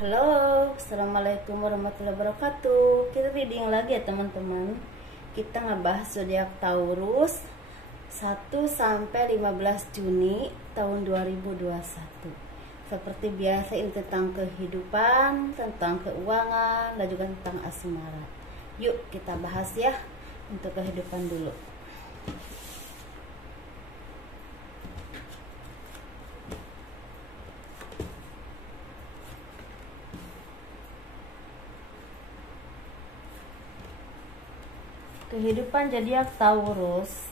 Halo, assalamualaikum warahmatullahi wabarakatuh. Kita reading lagi ya teman-teman. Kita ngebahas zodiak Taurus 1 sampai 15 Juni tahun 2021. Seperti biasa ini tentang kehidupan, tentang keuangan, dan juga tentang asmara. Yuk kita bahas ya untuk kehidupan dulu. Kehidupan zodiak Taurus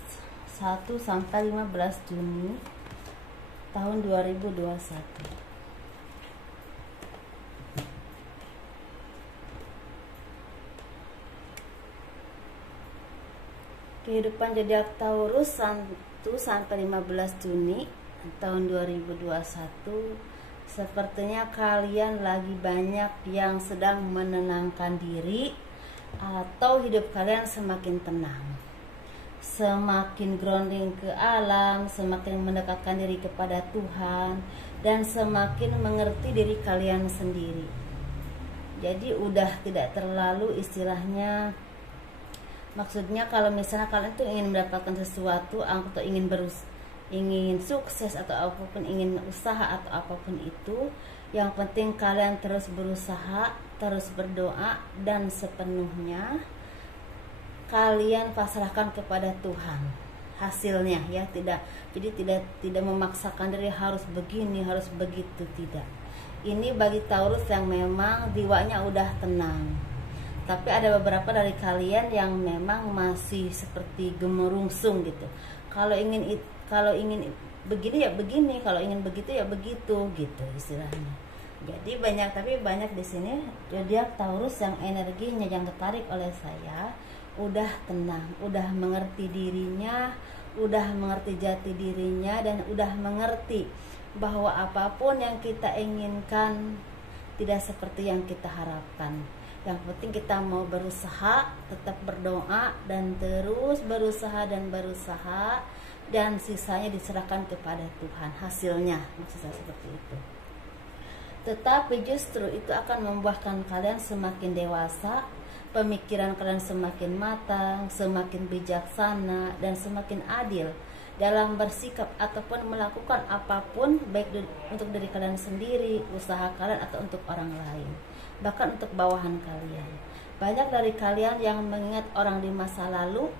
1 sampai 15 Juni tahun 2021. Kehidupan zodiak Taurus 1 sampai 15 Juni tahun 2021. Sepertinya kalian lagi banyak yang sedang menenangkan diri, atau hidup kalian semakin tenang, semakin grounding ke alam, semakin mendekatkan diri kepada Tuhan, dan semakin mengerti diri kalian sendiri. Jadi udah tidak terlalu istilahnya, maksudnya kalau misalnya kalian tuh ingin mendapatkan sesuatu atau ingin sukses atau apapun, ingin usaha atau apapun itu, yang penting kalian terus berusaha, terus berdoa, dan sepenuhnya kalian pasrahkan kepada Tuhan hasilnya ya. Jadi tidak memaksakan diri harus begini, harus begitu, tidak. Ini bagi Taurus yang memang jiwanya udah tenang. Tapi ada beberapa dari kalian yang memang masih seperti gemerungsung gitu. Kalau ingin begini ya begini, kalau ingin begitu ya begitu gitu istilahnya. Jadi banyak di sini zodiak Taurus yang energinya yang tertarik oleh saya udah tenang, udah mengerti dirinya, udah mengerti jati dirinya, dan udah mengerti bahwa apapun yang kita inginkan tidak seperti yang kita harapkan. Yang penting kita mau berusaha, tetap berdoa, dan terus berusaha, dan sisanya diserahkan kepada Tuhan hasilnya, maksud saya seperti itu. Tetapi justru itu akan membuahkan kalian semakin dewasa, pemikiran kalian semakin matang, semakin bijaksana, dan semakin adil dalam bersikap ataupun melakukan apapun, baik untuk diri kalian sendiri, usaha kalian, atau untuk orang lain, bahkan untuk bawahan kalian. Banyak dari kalian yang mengingat orang di masa lalu,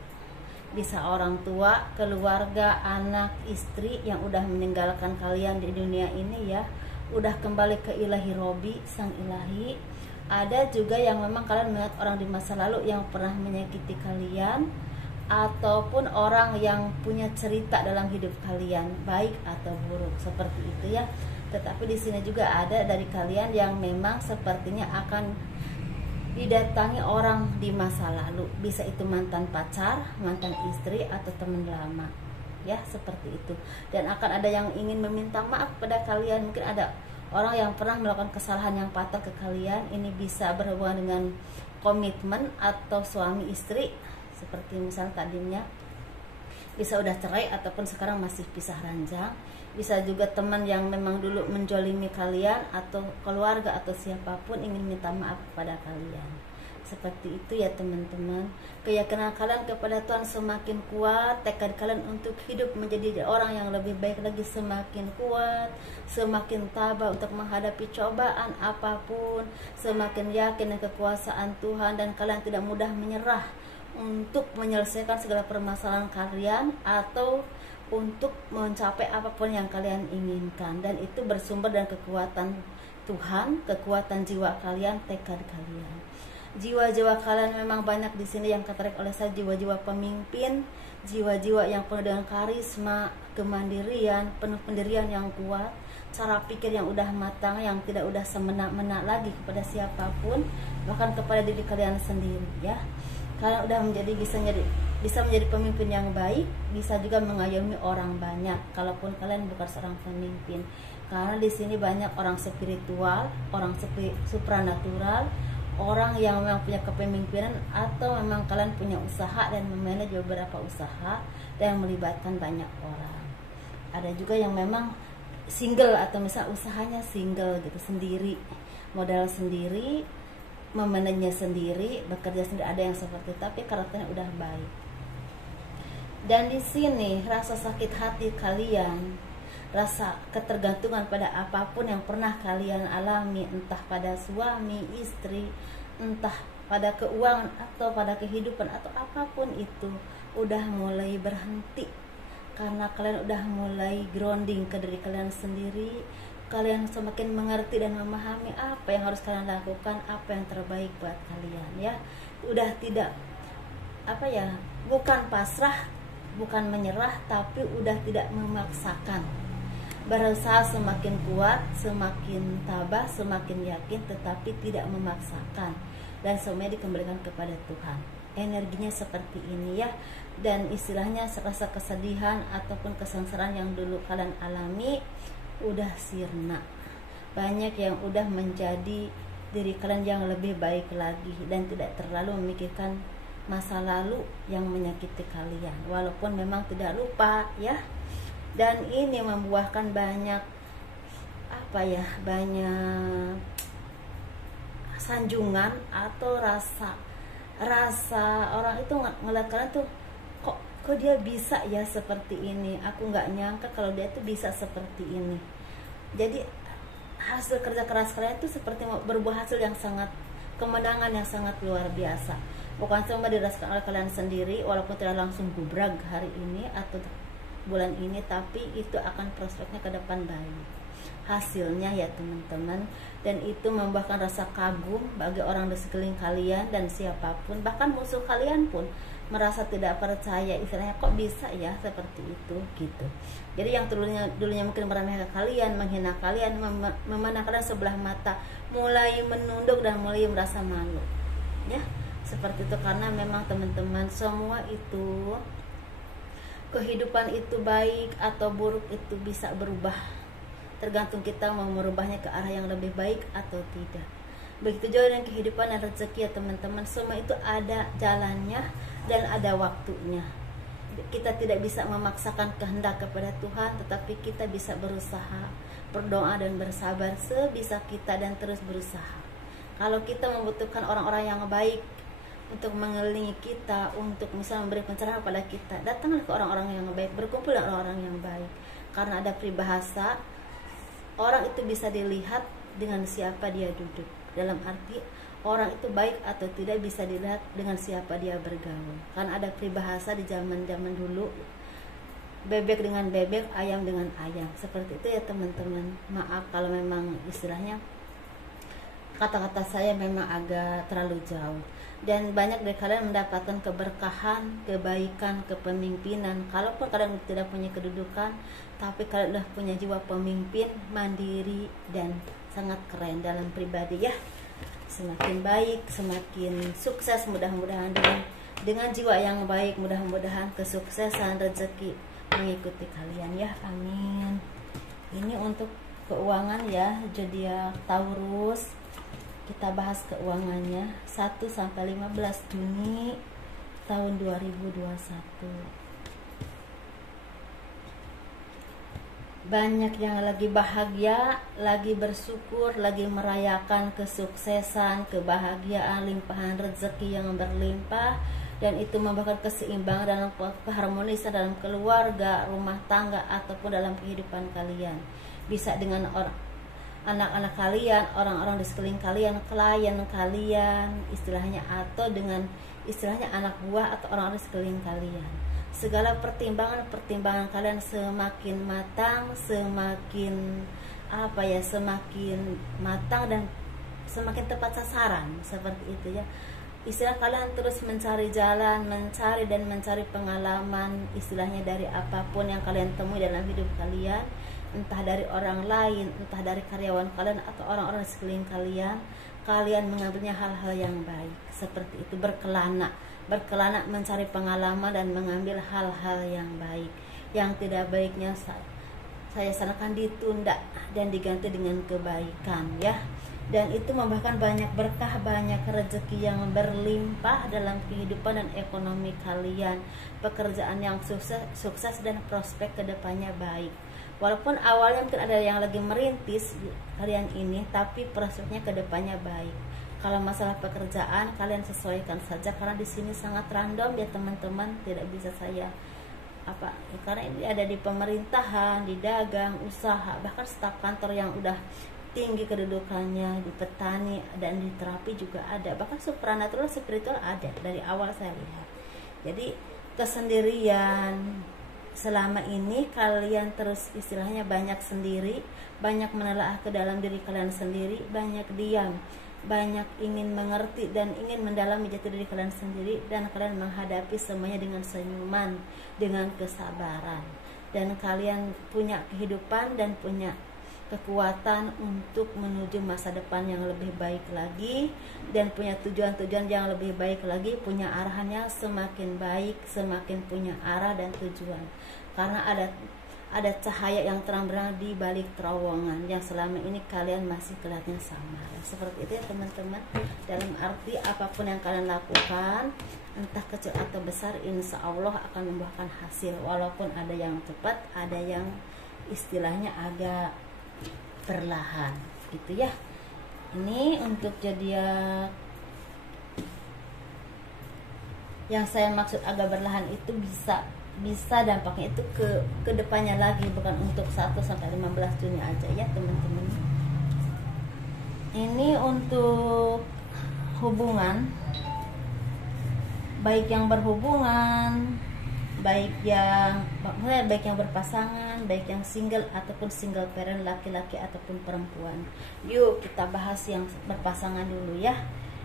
bisa orang tua, keluarga, anak, istri yang udah meninggalkan kalian di dunia ini ya, udah kembali ke ilahi Robi, sang ilahi. Ada juga yang memang kalian melihat orang di masa lalu yang pernah menyakiti kalian, ataupun orang yang punya cerita dalam hidup kalian, baik atau buruk, seperti itu ya. Tetapi di sini juga ada dari kalian yang memang sepertinya akan didatangi orang di masa lalu, bisa itu mantan pacar, mantan istri, atau teman lama ya, seperti itu. Dan akan ada yang ingin meminta maaf pada kalian. Mungkin ada orang yang pernah melakukan kesalahan yang fatal ke kalian. Ini bisa berhubungan dengan komitmen atau suami istri, seperti misal tadinya bisa udah cerai ataupun sekarang masih pisah ranjang. Bisa juga teman yang memang dulu menjolimi kalian, atau keluarga atau siapapun ingin minta maaf kepada kalian. Seperti itu ya teman-teman. Keyakinan kalian kepada Tuhan semakin kuat, tekad kalian untuk hidup menjadi orang yang lebih baik lagi semakin kuat, semakin tabah untuk menghadapi cobaan apapun, semakin yakin dengan kekuasaan Tuhan, dan kalian tidak mudah menyerah untuk menyelesaikan segala permasalahan kalian atau untuk mencapai apapun yang kalian inginkan. Dan itu bersumber dari kekuatan Tuhan, kekuatan jiwa kalian, tekad kalian. Jiwa-jiwa kalian memang banyak di sini yang tertarik oleh saya, jiwa-jiwa pemimpin, jiwa-jiwa yang penuh dengan karisma, kemandirian, penuh pendirian yang kuat, cara pikir yang udah matang, yang tidak udah semena-mena lagi kepada siapapun, bahkan kepada diri kalian sendiri ya. Kalian udah bisa menjadi pemimpin yang baik, bisa juga mengayomi orang banyak kalaupun kalian bukan seorang pemimpin. Karena di sini banyak orang spiritual, orang supranatural, orang yang memang punya kepemimpinan, atau memang kalian punya usaha dan memanage beberapa usaha dan melibatkan banyak orang. Ada juga yang memang single, atau misal usahanya single gitu, sendiri, modal sendiri, memanage sendiri, bekerja sendiri, ada yang seperti itu, tapi karakternya udah baik. Dan di sini rasa sakit hati kalian, rasa ketergantungan pada apapun yang pernah kalian alami, entah pada suami, istri, entah pada keuangan atau pada kehidupan atau apapun itu, udah mulai berhenti karena kalian udah mulai grounding ke diri kalian sendiri. Kalian semakin mengerti dan memahami apa yang harus kalian lakukan, apa yang terbaik buat kalian, ya. Udah tidak bukan pasrah, bukan menyerah, tapi udah tidak memaksakan. Berusaha semakin kuat, semakin tabah, semakin yakin, tetapi tidak memaksakan, dan semuanya dikembalikan kepada Tuhan. Energinya seperti ini, ya. Dan istilahnya rasa kesedihan ataupun kesengsaraan yang dulu kalian alami udah sirna. Banyak yang udah menjadi diri kalian yang lebih baik lagi, dan tidak terlalu memikirkan masa lalu yang menyakiti kalian, walaupun memang tidak lupa, ya. Dan ini membuahkan banyak banyak sanjungan atau rasa orang itu ngeliat kalian tuh, kok dia bisa ya seperti ini, aku nggak nyangka kalau dia tuh bisa seperti ini. Jadi hasil kerja keras kalian itu seperti berbuah hasil yang sangat, kemenangan yang sangat luar biasa, bukan cuma dirasakan oleh kalian sendiri, walaupun tidak langsung gubrag hari ini atau bulan ini, tapi itu akan prospeknya ke depan baik hasilnya, ya teman-teman. Dan itu membuahkan rasa kagum bagi orang di sekeliling kalian, dan siapapun, bahkan musuh kalian pun merasa tidak percaya, istilahnya kok bisa ya seperti itu, gitu. Jadi yang dulunya mungkin meremehkan kalian, menghina kalian, memandang kalian sebelah mata, mulai menunduk dan mulai merasa malu, ya, seperti itu. Karena memang teman-teman, semua itu, kehidupan itu baik atau buruk itu bisa berubah, tergantung kita mau merubahnya ke arah yang lebih baik atau tidak. Begitu juga dengan kehidupan dan rezeki, ya teman-teman, semua itu ada jalannya dan ada waktunya. Kita tidak bisa memaksakan kehendak kepada Tuhan, tetapi kita bisa berusaha, berdoa dan bersabar sebisa kita, dan terus berusaha. Kalau kita membutuhkan orang-orang yang baik untuk mengelilingi kita, untuk misalnya memberi pencerahan kepada kita, datanglah ke orang-orang yang baik, berkumpul dengan orang-orang yang baik. Karena ada peribahasa, orang itu bisa dilihat dengan siapa dia duduk. Dalam arti, orang itu baik atau tidak bisa dilihat dengan siapa dia bergaul. Karena ada peribahasa di zaman-zaman dulu, bebek dengan bebek, ayam dengan ayam. Seperti itu, ya teman-teman. Maaf kalau memang istilahnya kata-kata saya memang agak terlalu jauh. Dan banyak dari kalian mendapatkan keberkahan, kebaikan, kepemimpinan. Kalaupun kalian tidak punya kedudukan, tapi kalian sudah punya jiwa pemimpin, mandiri, dan sangat keren dalam pribadi, ya. Semakin baik, semakin sukses, mudah-mudahan dengan jiwa yang baik, mudah-mudahan kesuksesan, rezeki mengikuti kalian, ya. Amin. Ini untuk keuangan, ya, zodiak Taurus. Kita bahas keuangannya 1 sampai 15 Juni tahun 2021. Banyak yang lagi bahagia, lagi bersyukur, lagi merayakan kesuksesan, kebahagiaan, limpahan rezeki yang berlimpah, dan itu membawa keseimbangan dalam keharmonisan dalam keluarga, rumah tangga, ataupun dalam kehidupan kalian. Bisa dengan anak-anak kalian, orang-orang di sekeliling kalian, klien kalian istilahnya, atau dengan istilahnya anak buah atau orang-orang di sekeliling kalian. Segala pertimbangan kalian semakin matang, semakin matang dan semakin tepat sasaran, seperti itu, ya. Istilah kalian terus mencari jalan, mencari pengalaman, istilahnya dari apapun yang kalian temui dalam hidup kalian, entah dari orang lain, entah dari karyawan kalian atau orang-orang di sekeliling kalian mengambilnya hal-hal yang baik, seperti itu. Berkelana mencari pengalaman dan mengambil hal-hal yang baik. Yang tidak baiknya saya sarankan ditunda dan diganti dengan kebaikan, ya. Dan itu membawakan banyak berkah, banyak rezeki yang berlimpah dalam kehidupan dan ekonomi kalian, pekerjaan yang sukses dan prospek kedepannya baik. walaupun awalnya mungkin ada yang lagi merintis kalian ini, tapi prospeknya kedepannya baik. Kalau masalah pekerjaan kalian sesuaikan saja, karena di sini sangat random ya teman-teman, tidak bisa saya karena ini ada di pemerintahan, di dagang, usaha, bahkan staf kantor yang udah tinggi kedudukannya, di petani dan di terapi juga ada, bahkan supranatural spiritual ada dari awal saya lihat. Jadi kesendirian selama ini kalian terus istilahnya banyak sendiri, banyak menelaah ke dalam diri kalian sendiri, banyak diam, banyak ingin mengerti dan ingin mendalami jati diri kalian sendiri, dan kalian menghadapi semuanya dengan senyuman, dengan kesabaran, dan kalian punya kehidupan dan punya kekuatan untuk menuju masa depan yang lebih baik lagi, dan punya tujuan-tujuan yang lebih baik lagi, punya arahannya semakin baik, semakin punya arah dan tujuan, karena ada cahaya yang terang-benderang di balik terowongan yang selama ini kalian masih kelihatannya samar. Seperti itu ya teman-teman. Dalam arti apapun yang kalian lakukan, entah kecil atau besar, insya Allah akan membuahkan hasil, walaupun ada yang cepat, ada yang istilahnya agak perlahan gitu ya. Ini untuk zodiak yang saya maksud agak berlahan itu bisa dampaknya itu ke depannya lagi, bukan untuk 1 sampai 15 Juni aja ya teman-teman. Ini untuk hubungan, baik yang berhubungan, baik yang berpasangan, baik yang single ataupun single parent, laki-laki ataupun perempuan. Yuk kita bahas yang berpasangan dulu ya.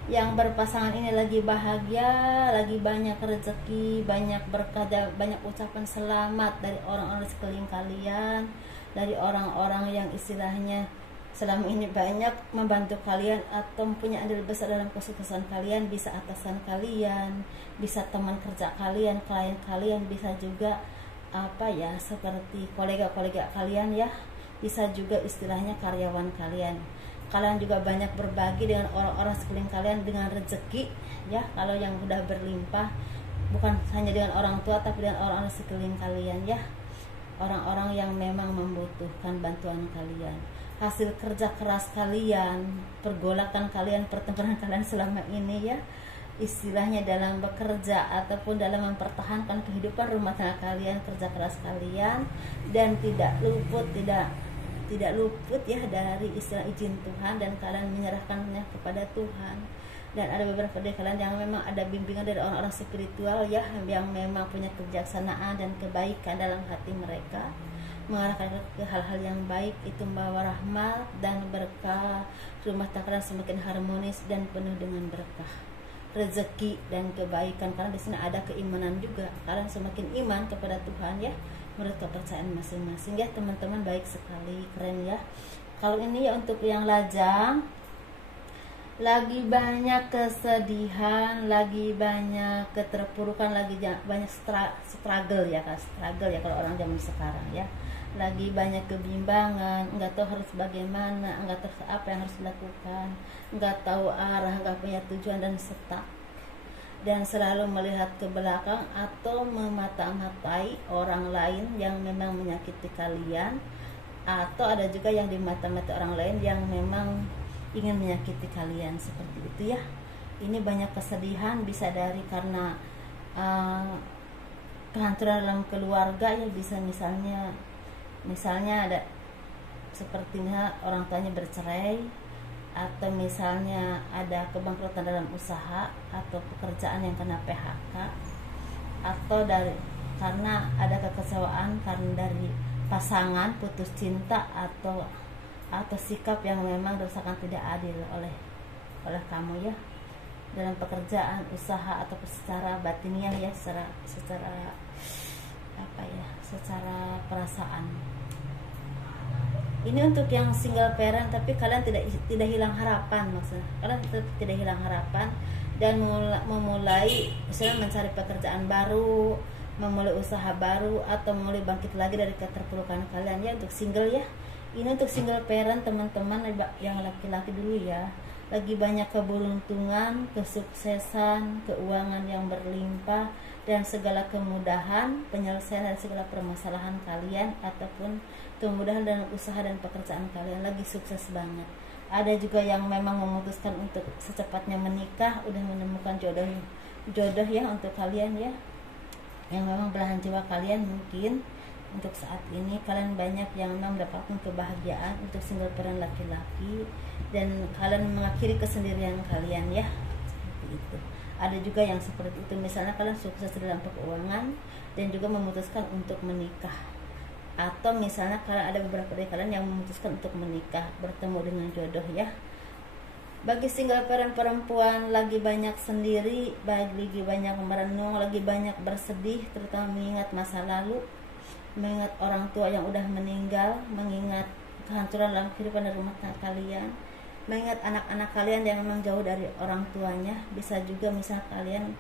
Yang berpasangan ini lagi bahagia, lagi banyak rezeki, banyak berkah, banyak ucapan selamat dari orang-orang sekeliling kalian, dari orang-orang yang istilahnya selama ini banyak membantu kalian atau punya andil besar dalam kesuksesan kalian. Bisa atasan kalian, bisa teman kerja kalian, klien kalian, bisa juga seperti kolega-kolega kalian ya, bisa juga istilahnya karyawan kalian. Kalian juga banyak berbagi dengan orang-orang sekeliling kalian dengan rezeki ya. Kalau yang udah berlimpah, bukan hanya dengan orang tua tapi dengan orang-orang sekeliling kalian ya, orang-orang yang memang membutuhkan bantuan kalian. Hasil kerja keras kalian, pergolakan kalian, pertempuran kalian selama ini ya, istilahnya dalam bekerja ataupun dalam mempertahankan kehidupan rumah tangga kalian, kerja keras kalian, dan tidak luput ya dari istilah izin Tuhan, dan kalian menyerahkannya kepada Tuhan. Dan ada beberapa dari kalian yang memang ada bimbingan dari orang-orang spiritual ya, yang memang punya kebijaksanaan dan kebaikan dalam hati mereka, mengarahkan ke hal-hal yang baik, itu membawa rahmat dan berkah. Rumah tangga semakin harmonis dan penuh dengan berkah, rezeki dan kebaikan, karena di sini ada keimanan juga. Kalian semakin iman kepada Tuhan ya, menurut kepercayaan masing-masing ya teman-teman. Baik sekali, keren ya. Kalau ini ya untuk yang lajang, lagi banyak kesedihan, lagi banyak keterpurukan, lagi banyak struggle ya kalau orang zaman sekarang ya. Lagi banyak kebimbangan, nggak tahu harus bagaimana, nggak tahu apa yang harus dilakukan, nggak tahu arah, nggak punya tujuan dan stuck, dan selalu melihat ke belakang atau memata-matai orang lain yang memang menyakiti kalian, atau ada juga yang dimata-matai orang lain yang memang ingin menyakiti kalian, seperti itu ya. Ini banyak kesedihan, bisa dari karena kehancuran dalam keluarga ya, bisa misalnya ada sepertinya orang tuanya bercerai, atau misalnya ada kebangkrutan dalam usaha atau pekerjaan yang kena PHK, atau karena ada kekecewaan karena dari pasangan, putus cinta, atau sikap yang memang dirasakan tidak adil oleh kamu ya, dalam pekerjaan, usaha, atau secara batiniah ya, secara perasaan. Ini untuk yang single parent, tapi kalian tidak hilang harapan, maksudnya kalian tidak hilang harapan dan memulai misalnya mencari pekerjaan baru, memulai usaha baru, atau memulai bangkit lagi dari keterpurukan kalian ya, untuk single ya. Ini untuk single parent teman-teman yang laki-laki dulu ya. lagi banyak keberuntungan, kesuksesan, keuangan yang berlimpah, dan segala kemudahan penyelesaian dari segala permasalahan kalian ataupun kemudahan dalam usaha dan pekerjaan kalian. Lagi sukses banget. Ada juga yang memang memutuskan untuk secepatnya menikah, udah menemukan jodoh ya untuk kalian ya, yang memang belahan jiwa kalian. Mungkin untuk saat ini kalian banyak yang memang mendapatkan kebahagiaan untuk single parent laki-laki, dan kalian mengakhiri kesendirian kalian ya, seperti itu. Ada juga yang seperti itu, misalnya kalian sukses dalam keuangan dan juga memutuskan untuk menikah, atau misalnya kalian ada beberapa dari kalian yang memutuskan untuk menikah, bertemu dengan jodoh ya. Bagi single parent perempuan lagi banyak sendiri, lagi banyak merenung, lagi banyak bersedih, terutama mengingat masa lalu, mengingat orang tua yang udah meninggal, mengingat kehancuran dalam kehidupan rumah tangga kalian, mengingat anak-anak kalian yang memang jauh dari orang tuanya. Bisa juga misal kalian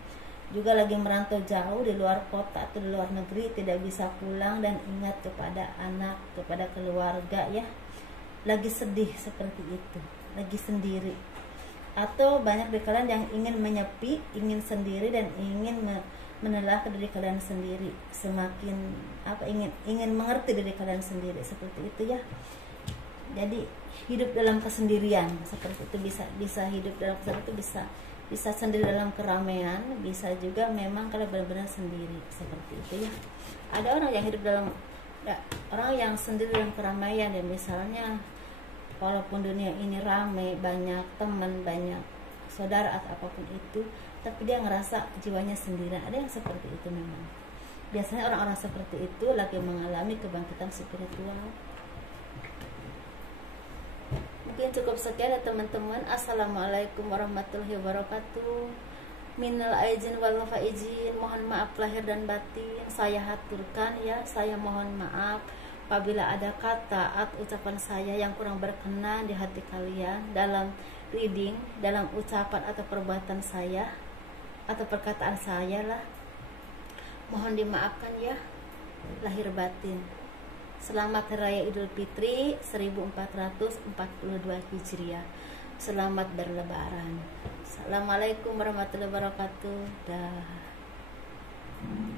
juga lagi merantau jauh di luar kota atau di luar negeri, tidak bisa pulang dan ingat kepada anak, kepada keluarga ya, lagi sedih seperti itu, lagi sendiri. Atau banyak dari kalian yang ingin menyepi, ingin sendiri, dan ingin menelaah diri kalian sendiri, semakin ingin mengerti diri kalian sendiri, seperti itu ya. Jadi hidup dalam kesendirian seperti itu, bisa hidup dalam kesendirian itu, bisa sendiri dalam keramaian, bisa juga memang kalau benar-benar sendiri, seperti itu ya. Ada orang yang hidup dalam orang yang sendiri dalam keramaian ya, misalnya walaupun dunia ini ramai, banyak teman, banyak saudara atau apapun itu, tapi dia ngerasa jiwanya sendirian. Ada yang seperti itu memang. Biasanya orang-orang seperti itu lagi mengalami kebangkitan spiritual. Mungkin cukup sekian ya teman-teman. Assalamualaikum warahmatullahi wabarakatuh. Minal aizin wal faizin, mohon maaf lahir dan batin. Saya haturkan ya, saya mohon maaf apabila ada kata atau ucapan saya yang kurang berkenan di hati kalian dalam reading, dalam ucapan atau perbuatan saya atau perkataan saya lah. Mohon dimaafkan ya, lahir batin. Selamat Hari Raya Idul Fitri 1442 Hijriah. Selamat berlebaran. Assalamualaikum warahmatullahi wabarakatuh. Dah.